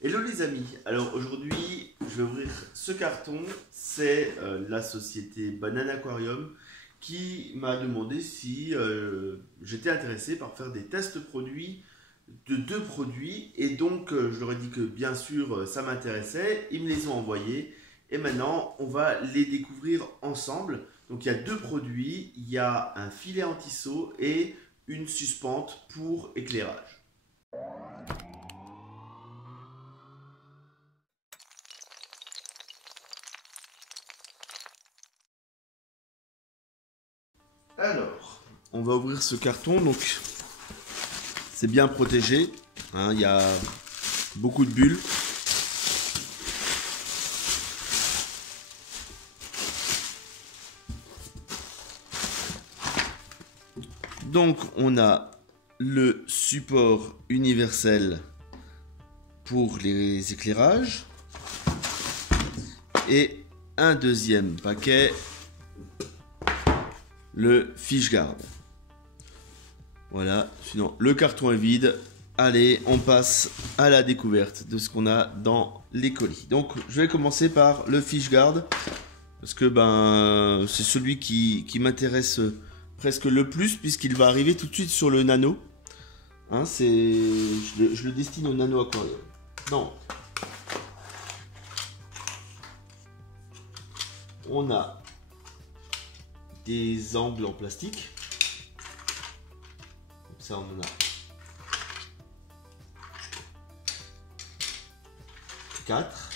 Hello les amis, alors aujourd'hui je vais ouvrir ce carton, c'est la société Banana Aquarium qui m'a demandé si j'étais intéressé par faire des tests produits de deux produits et donc je leur ai dit que bien sûr ça m'intéressait, ils me les ont envoyés et maintenant on va les découvrir ensemble. Donc il y a deux produits, il y a un filet anti-saut et une suspente pour éclairage. Alors, on va ouvrir ce carton, donc c'est bien protégé, hein, il y a beaucoup de bulles. Donc on a le support universel pour les éclairages et un deuxième paquet, le fiche-garde. Voilà, sinon le carton est vide. Allez, on passe à la découverte de ce qu'on a dans les colis. Donc je vais commencer par le fiche-garde parce que c'est celui qui m'intéresse presque le plus puisqu'il va arriver tout de suite sur le nano. Hein, je le destine au nano aquarium. Donc on a des angles en plastique. Comme ça on en a 4,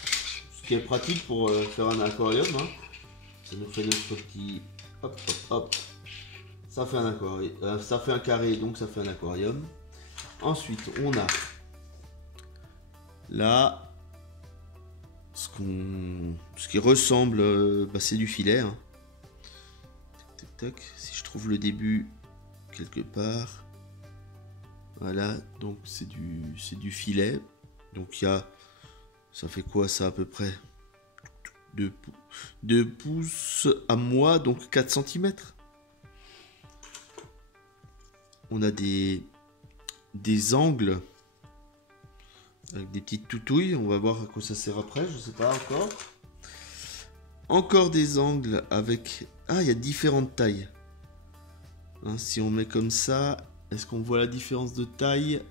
ce qui est pratique pour faire un aquarium, hein. Ça nous fait notre petit hop hop hop, ça fait un aquarium, ça fait un carré, donc ça fait un aquarium. Ensuite on a là ce qui ressemble, c'est du filet, hein. Tac, tac, tac. Si je trouve le début quelque part, voilà, donc c'est du filet. Donc il y a, ça fait quoi ça à peu près 2 pouces à moi, donc 4 cm. On a des angles avec des petites toutouilles, on va voir à quoi ça sert après, je sais pas encore. Encore des angles avec... Ah, il y a différentes tailles. Hein, si on met comme ça, est-ce qu'on voit la différence de taille?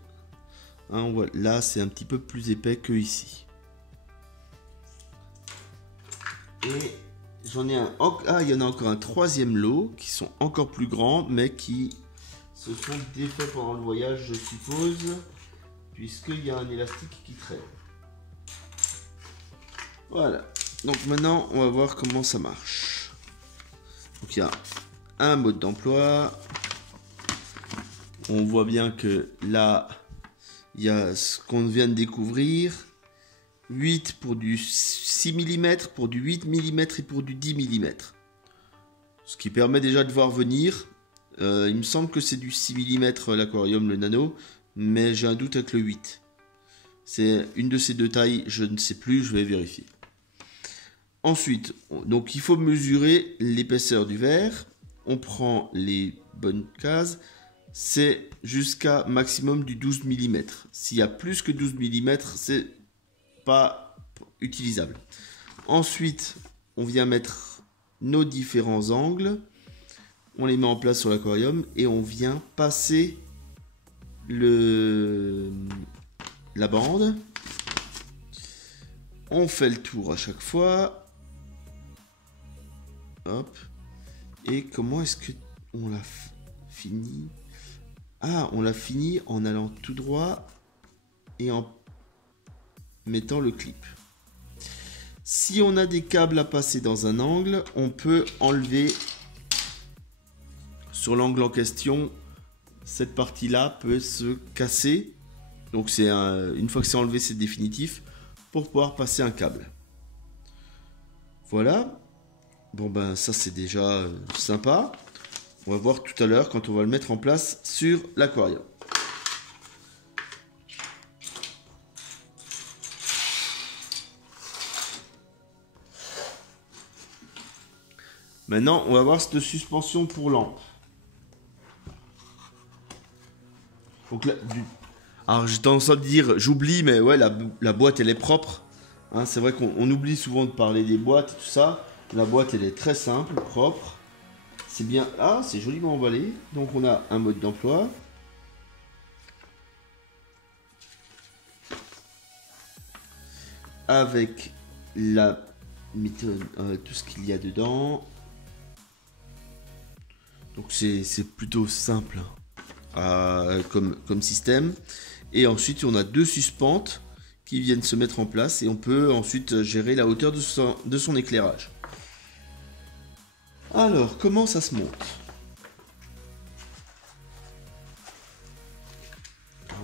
Hein, on voit, là, c'est un petit peu plus épais que ici. Et j'en ai un... Ah, il y en a encore un troisième lot qui sont encore plus grands, mais qui se sont défaits pendant le voyage, je suppose, puisqu'il y a un élastique qui traîne. Voilà. Donc maintenant, on va voir comment ça marche. Donc il y a un mode d'emploi. On voit bien que là, il y a ce qu'on vient de découvrir. 8 pour du 6 mm, pour du 8 mm et pour du 10 mm. Ce qui permet déjà de voir venir. Il me semble que c'est du 6 mm l'aquarium, le nano, mais j'ai un doute avec le 8. C'est une de ces deux tailles, je ne sais plus, je vais vérifier. Ensuite, donc il faut mesurer l'épaisseur du verre. On prend les bonnes cases. C'est jusqu'à maximum du 12 mm. S'il y a plus que 12 mm, c'est pas utilisable. Ensuite, on vient mettre nos différents angles. On les met en place sur l'aquarium et on vient passer la bande. On fait le tour à chaque fois. Hop. Et comment est-ce que on l'a fini? Ah, on l'a fini en allant tout droit et en mettant le clip. Si on a des câbles à passer dans un angle, on peut enlever sur l'angle en question. Cette partie-là peut se casser. Donc c'est une fois que c'est enlevé, c'est définitif pour pouvoir passer un câble. Voilà. Bon ça c'est déjà sympa. On va voir tout à l'heure quand on va le mettre en place sur l'aquarium. Maintenant, on va voir cette suspension pour lampe. Donc là, Alors j'ai tendance à dire, j'oublie, mais ouais, la boîte elle est propre. Hein, c'est vrai qu'on oublie souvent de parler des boîtes et tout ça. La boîte elle est très simple, propre. C'est bien. Ah, c'est joliment emballé. Donc on a un mode d'emploi. Avec la méthode, tout ce qu'il y a dedans. Donc c'est plutôt simple comme système. Et ensuite on a deux suspentes qui viennent se mettre en place et on peut ensuite gérer la hauteur de son éclairage. Alors comment ça se monte?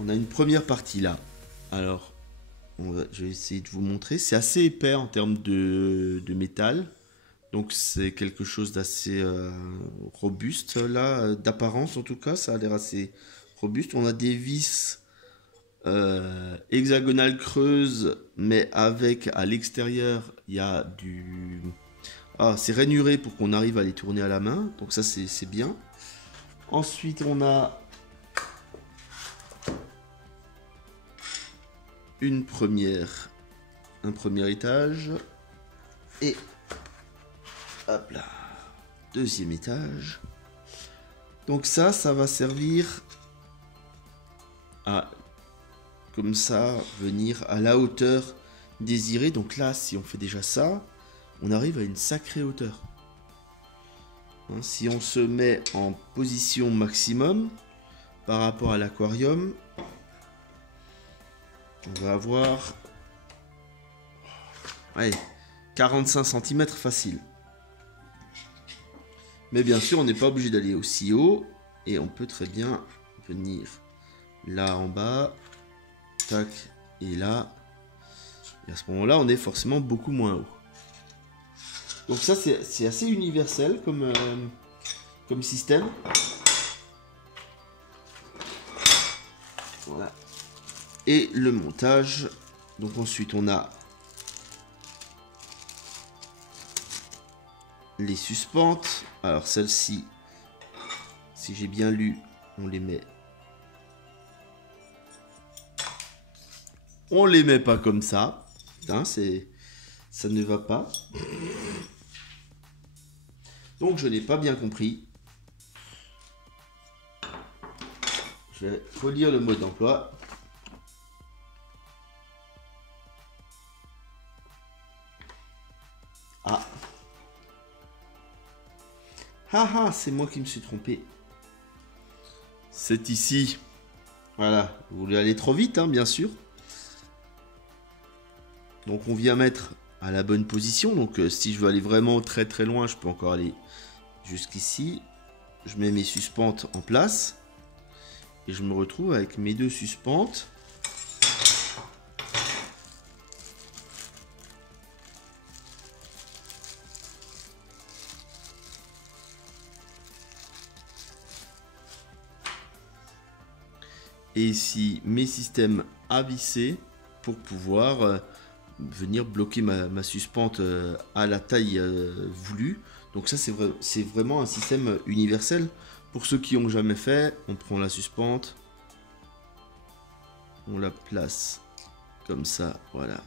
On a une première partie là. Alors je vais essayer de vous montrer. C'est assez épais en termes de métal. Donc c'est quelque chose d'assez robuste là, d'apparence en tout cas, ça a l'air assez robuste. On a des vis hexagonales creuses, mais avec à l'extérieur il y a du... Ah, c'est rainuré pour qu'on arrive à les tourner à la main, donc ça c'est bien. Ensuite on a un premier étage et hop là, deuxième étage. Donc ça va servir à, comme ça, venir à la hauteur désirée. Donc là, si on fait déjà ça, on arrive à une sacrée hauteur. Hein, si on se met en position maximum par rapport à l'aquarium, on va avoir 45 cm facile. Mais bien sûr, on n'est pas obligé d'aller aussi haut. Et on peut très bien venir là en bas. Tac. Et là. Et à ce moment-là, on est forcément beaucoup moins haut. Donc ça, c'est assez universel comme système. Voilà. Et le montage. Donc ensuite, on a les suspentes. Alors celles-ci, si j'ai bien lu, on les met pas comme ça. Hein, ça ne va pas. Donc je n'ai pas bien compris. Je vais relire le mode d'emploi. Ah, c'est moi qui me suis trompé. C'est ici. Voilà, vous voulez aller trop vite, hein, bien sûr. Donc on vient mettre à la bonne position. Donc si je veux aller vraiment très très loin, je peux encore aller jusqu'ici. Je mets mes suspentes en place. Et je me retrouve avec mes deux suspentes. Et ici, mes systèmes à visser pour pouvoir venir bloquer ma suspente à la taille voulue. Donc ça, c'est vraiment un système universel. Pour ceux qui n'ont jamais fait, on prend la suspente, on la place comme ça, voilà.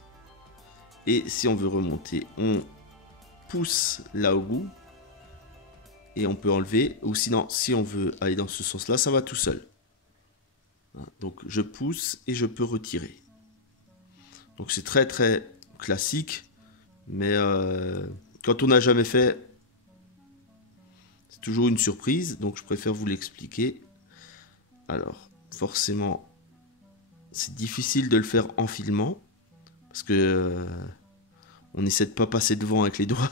Et si on veut remonter, on pousse là au bout et on peut enlever. Ou sinon, si on veut aller dans ce sens-là, ça va tout seul. Donc je pousse et je peux retirer. Donc c'est très très classique, mais quand on n'a jamais fait, c'est toujours une surprise, donc je préfère vous l'expliquer. Alors forcément, c'est difficile de le faire en filmant, parce que on essaie de pas passer devant avec les doigts.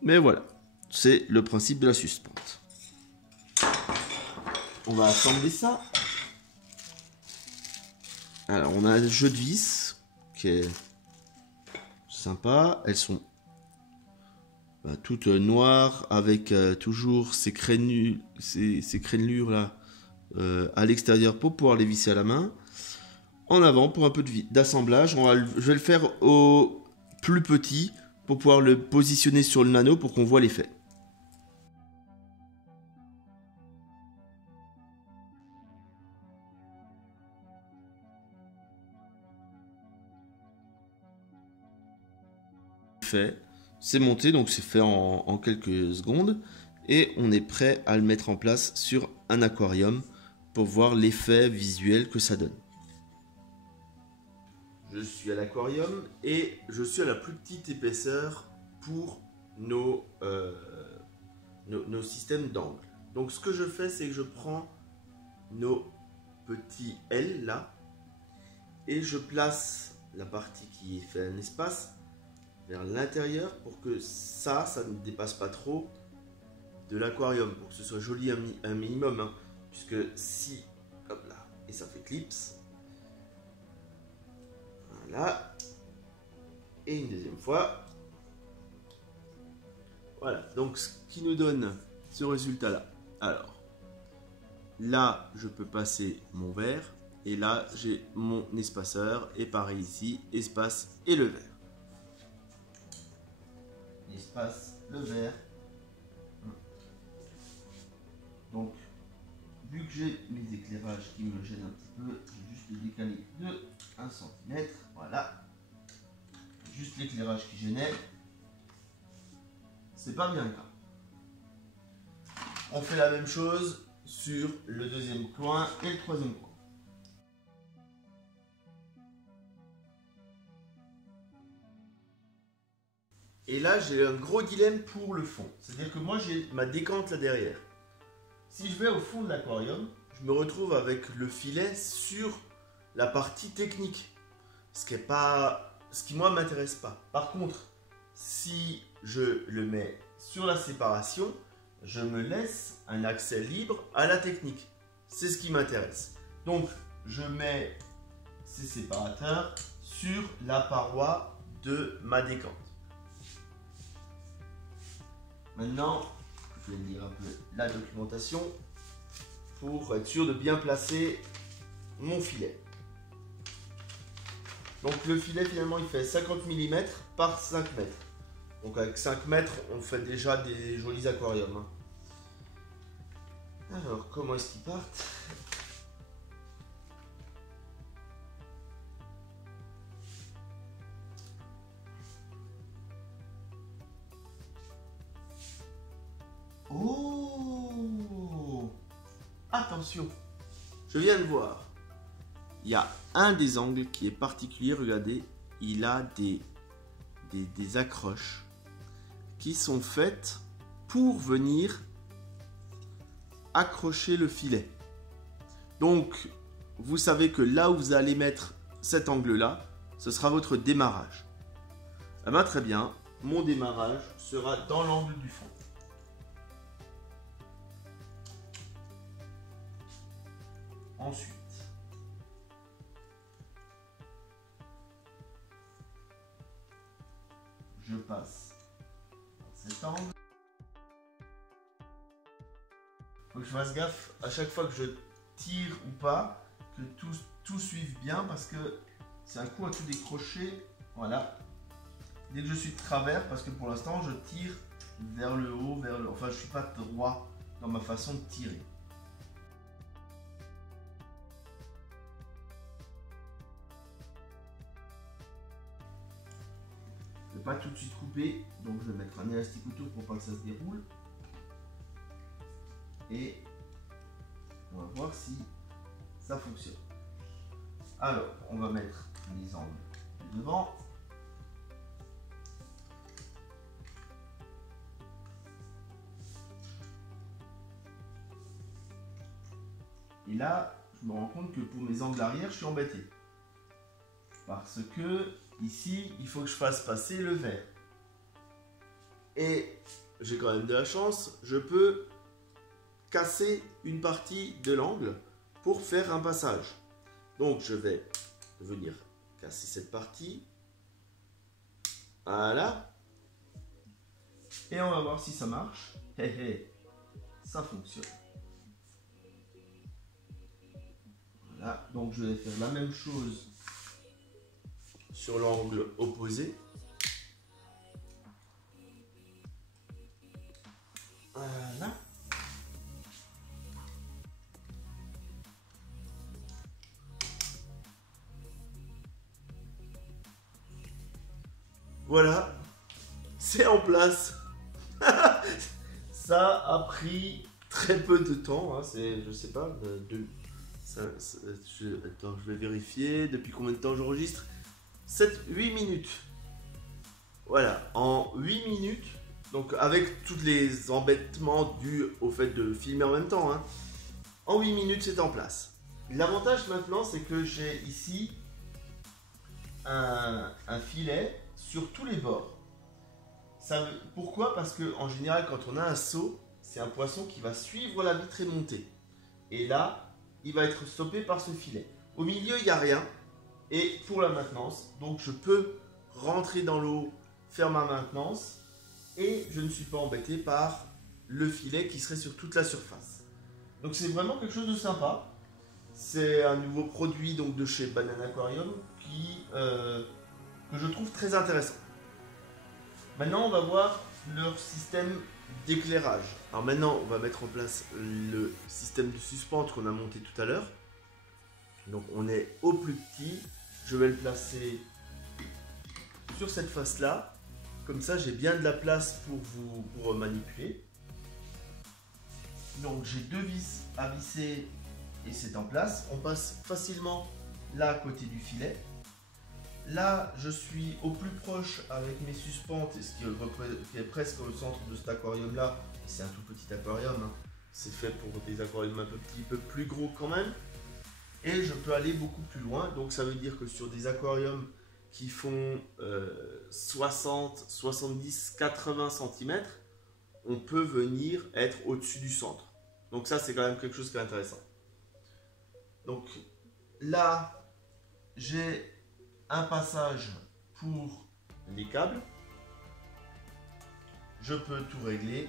Mais voilà, c'est le principe de la suspente. On va assembler ça. Alors, on a un jeu de vis qui est sympa. Elles sont toutes noires avec toujours ces crénelures là à l'extérieur pour pouvoir les visser à la main. En avant pour un peu d'assemblage. Je vais le faire au plus petit pour pouvoir le positionner sur le nano pour qu'on voit l'effet. fait, c'est monté, donc c'est fait en quelques secondes. Et on est prêt à le mettre en place sur un aquarium pour voir l'effet visuel que ça donne. Je suis à l'aquarium et je suis à la plus petite épaisseur pour nos systèmes d'angle. Donc ce que je fais, c'est que je prends nos petits L là et je place la partie qui fait un espace vers l'intérieur pour que ça ne dépasse pas trop de l'aquarium, pour que ce soit joli un minimum, hein, puisque si, hop là, et ça fait clips, voilà, et une deuxième fois, voilà, donc ce qui nous donne ce résultat là. Alors là je peux passer mon verre et là j'ai mon espaceur, et pareil ici, espace et le verre, espace, le verre. Donc, vu que j'ai mes éclairages qui me gênent un petit peu, je vais juste le décaler de 1 cm. Voilà. Juste l'éclairage qui gênait. C'est pas bien grave. On fait la même chose sur le deuxième coin et le troisième coin. Et là, j'ai un gros dilemme pour le fond. C'est-à-dire que moi, j'ai ma décante là derrière. Si je vais au fond de l'aquarium, je me retrouve avec le filet sur la partie technique. Ce qui moi m'intéresse pas. Par contre, si je le mets sur la séparation, je me laisse un accès libre à la technique. C'est ce qui m'intéresse. Donc, je mets ces séparateurs sur la paroi de ma décante. Maintenant, je vais lire un peu la documentation pour être sûr de bien placer mon filet. Donc le filet finalement il fait 50 mm par 5 mètres. Donc avec 5 mètres on fait déjà des jolis aquariums. Alors comment est-ce qu'ils partent ? Oh ! Attention, je viens de voir. Il y a un des angles qui est particulier, regardez, il a des accroches qui sont faites pour venir accrocher le filet. Donc, vous savez que là où vous allez mettre cet angle-là, ce sera votre démarrage. Ah ben, très bien, mon démarrage sera dans l'angle du fond. Ensuite, je passe dans cet angle. Faut que je fasse gaffe à chaque fois que je tire ou pas, que tout suive bien, parce que c'est un coup à tout décrocher. Voilà. Dès que je suis de travers, parce que pour l'instant je tire vers le haut, enfin je suis pas droit dans ma façon de tirer. Je ne vais pas tout de suite couper, donc je vais mettre un élastique autour pour pas que ça se déroule. Et on va voir si ça fonctionne. Alors, on va mettre les angles devant. Et là, je me rends compte que pour mes angles arrière, je suis embêté. Parce que ici, il faut que je fasse passer le verre. Et j'ai quand même de la chance, je peux casser une partie de l'angle pour faire un passage. Donc je vais venir casser cette partie. Voilà. Et on va voir si ça marche. Ça fonctionne. Voilà, donc je vais faire la même chose sur l'angle opposé. Voilà. Voilà, c'est en place. Ça a pris très peu de temps, hein. C'est, je sais pas, attends, je vais vérifier depuis combien de temps j'enregistre. 8 minutes. Voilà, en 8 minutes, donc avec tous les embêtements dus au fait de filmer en même temps, hein, en 8 minutes c'est en place. L'avantage maintenant c'est que j'ai ici un filet sur tous les bords. Pourquoi? Parce que en général quand on a un seau, c'est un poisson qui va suivre la vitre et monter. Et là, il va être stoppé par ce filet. Au milieu, il n'y a rien. Et pour la maintenance, donc je peux rentrer dans l'eau, faire ma maintenance, et je ne suis pas embêté par le filet qui serait sur toute la surface. Donc c'est vraiment quelque chose de sympa. C'est un nouveau produit donc de chez Banana Aquarium que je trouve très intéressant. Maintenant, on va voir leur système d'éclairage. Alors maintenant, on va mettre en place le système de suspente qu'on a monté tout à l'heure. Donc on est au plus petit. Je vais le placer sur cette face-là. Comme ça, j'ai bien de la place pour manipuler. Donc j'ai 2 vis à visser et c'est en place. On passe facilement là à côté du filet. Là, je suis au plus proche avec mes suspentes, ce qui est presque au centre de cet aquarium-là. C'est un tout petit aquarium, hein. C'est fait pour des aquariums un petit peu plus gros quand même. Et je peux aller beaucoup plus loin. Donc ça veut dire que sur des aquariums qui font 60, 70, 80 cm, on peut venir être au-dessus du centre. Donc ça, c'est quand même quelque chose qui est intéressant. Donc là, j'ai un passage pour les câbles. Je peux tout régler.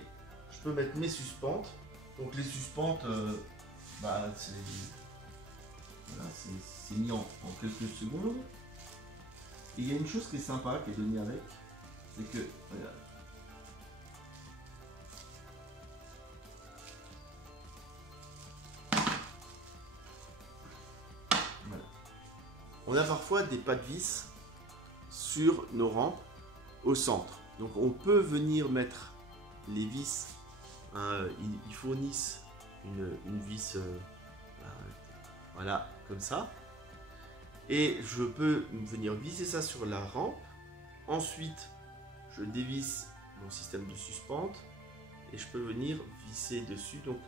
Je peux mettre mes suspentes. Donc les suspentes, c'est mis en quelques secondes. Et il y a une chose qui est sympa, qui est donnée avec, c'est que, regarde, voilà. On a parfois des pas de vis sur nos rampes au centre. Donc on peut venir mettre les vis, hein, ils fournissent une vis, voilà, comme ça. Et je peux venir visser ça sur la rampe. Ensuite, je dévisse mon système de suspente et je peux venir visser dessus. Donc,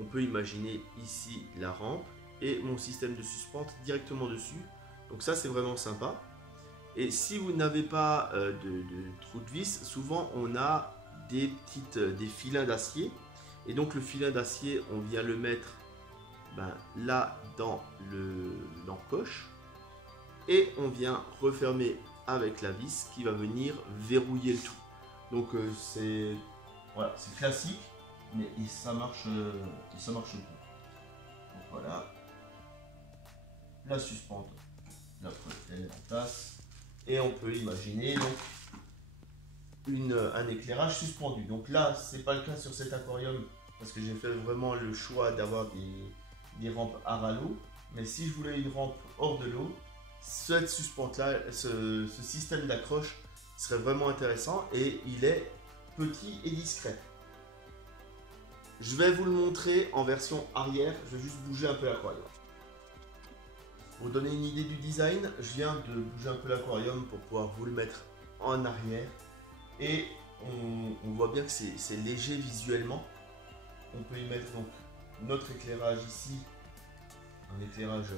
on peut imaginer ici la rampe et mon système de suspente directement dessus. Donc ça, c'est vraiment sympa. Et si vous n'avez pas de trou de vis, souvent on a des filins d'acier. Et donc le filin d'acier, on vient le mettre là dans l'encoche. Et on vient refermer avec la vis qui va venir verrouiller le tout. Donc c'est classique, mais ça marche bien. Donc voilà, la suspente, elle est en place, et on peut imaginer donc un éclairage suspendu. Donc là, c'est pas le cas sur cet aquarium parce que j'ai fait vraiment le choix d'avoir des rampes à l'eau. Mais si je voulais une rampe hors de l'eau, cette suspente-là, ce système d'accroche serait vraiment intéressant et il est petit et discret. Je vais vous le montrer en version arrière, je vais juste bouger un peu l'aquarium. Pour vous donner une idée du design, je viens de bouger un peu l'aquarium pour pouvoir vous le mettre en arrière. Et on voit bien que c'est léger visuellement. On peut y mettre donc notre éclairage ici, un éclairage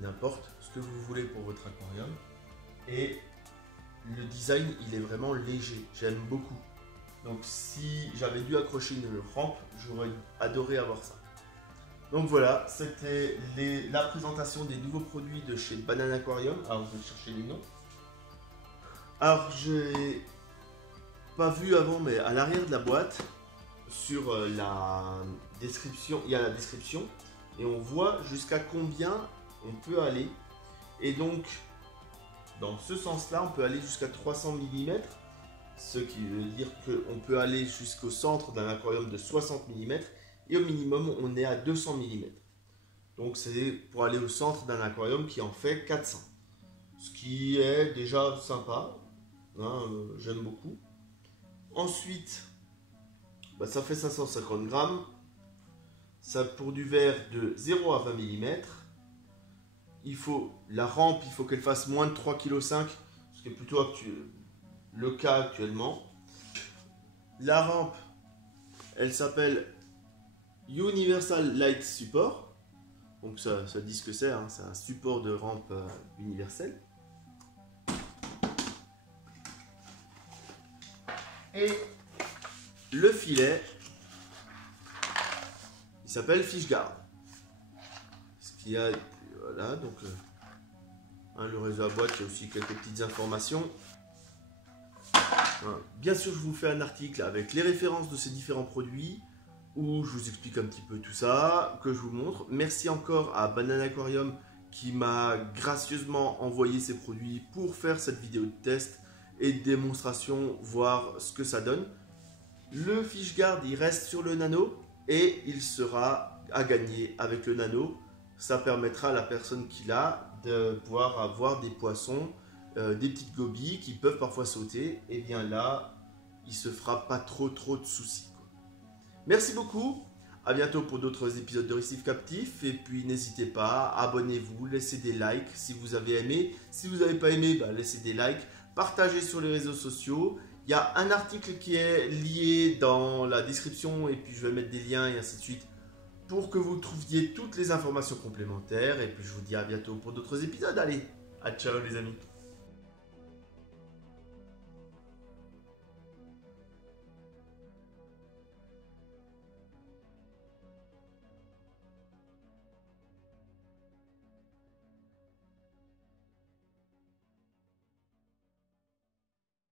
n'importe ce que vous voulez pour votre aquarium. Et le design, il est vraiment léger, j'aime beaucoup. Donc si j'avais dû accrocher une rampe, j'aurais adoré avoir ça. Donc voilà, c'était la présentation des nouveaux produits de chez Banana Aquarium. Alors je vais chercher les noms. Alors j'ai pas vu avant, mais à l'arrière de la boîte, sur la description, il y a la description et on voit jusqu'à combien on peut aller. Et donc dans ce sens-là, on peut aller jusqu'à 300 mm, ce qui veut dire qu'on peut aller jusqu'au centre d'un aquarium de 60 mm et au minimum on est à 200 mm. Donc c'est pour aller au centre d'un aquarium qui en fait 400, ce qui est déjà sympa, hein, j'aime beaucoup. Ensuite, bah, ça fait 550 grammes. Ça pour du verre de 0 à 20 mm. La rampe, il faut qu'elle fasse moins de 3,5 kg, ce qui est plutôt le cas actuellement. La rampe, elle s'appelle Universal Light Support. Donc ça dit ce que c'est, hein, c'est un support de rampe universel. Et le filet, il s'appelle Fishguard. Ce qu'il y a, voilà, donc le réseau à boîte, il y a aussi quelques petites informations. Voilà. Bien sûr, je vous fais un article avec les références de ces différents produits, où je vous explique un petit peu tout ça, que je vous montre. Merci encore à Banana Aquarium qui m'a gracieusement envoyé ces produits pour faire cette vidéo de test et de démonstration, voir ce que ça donne. Le Fishguard, il reste sur le nano et il sera à gagner avec le nano. Ça permettra à la personne qui l'a de pouvoir avoir des poissons, des petites gobies qui peuvent parfois sauter. Et bien là, il se fera pas trop de soucis. Merci beaucoup. À bientôt pour d'autres épisodes de Récif Captif. Et puis n'hésitez pas, abonnez-vous, laissez des likes si vous avez aimé. Si vous n'avez pas aimé, bah, laissez des likes. Partagez sur les réseaux sociaux. Il y a un article qui est lié dans la description et puis je vais mettre des liens et ainsi de suite pour que vous trouviez toutes les informations complémentaires. Et puis je vous dis à bientôt pour d'autres épisodes. Allez, à ciao les amis.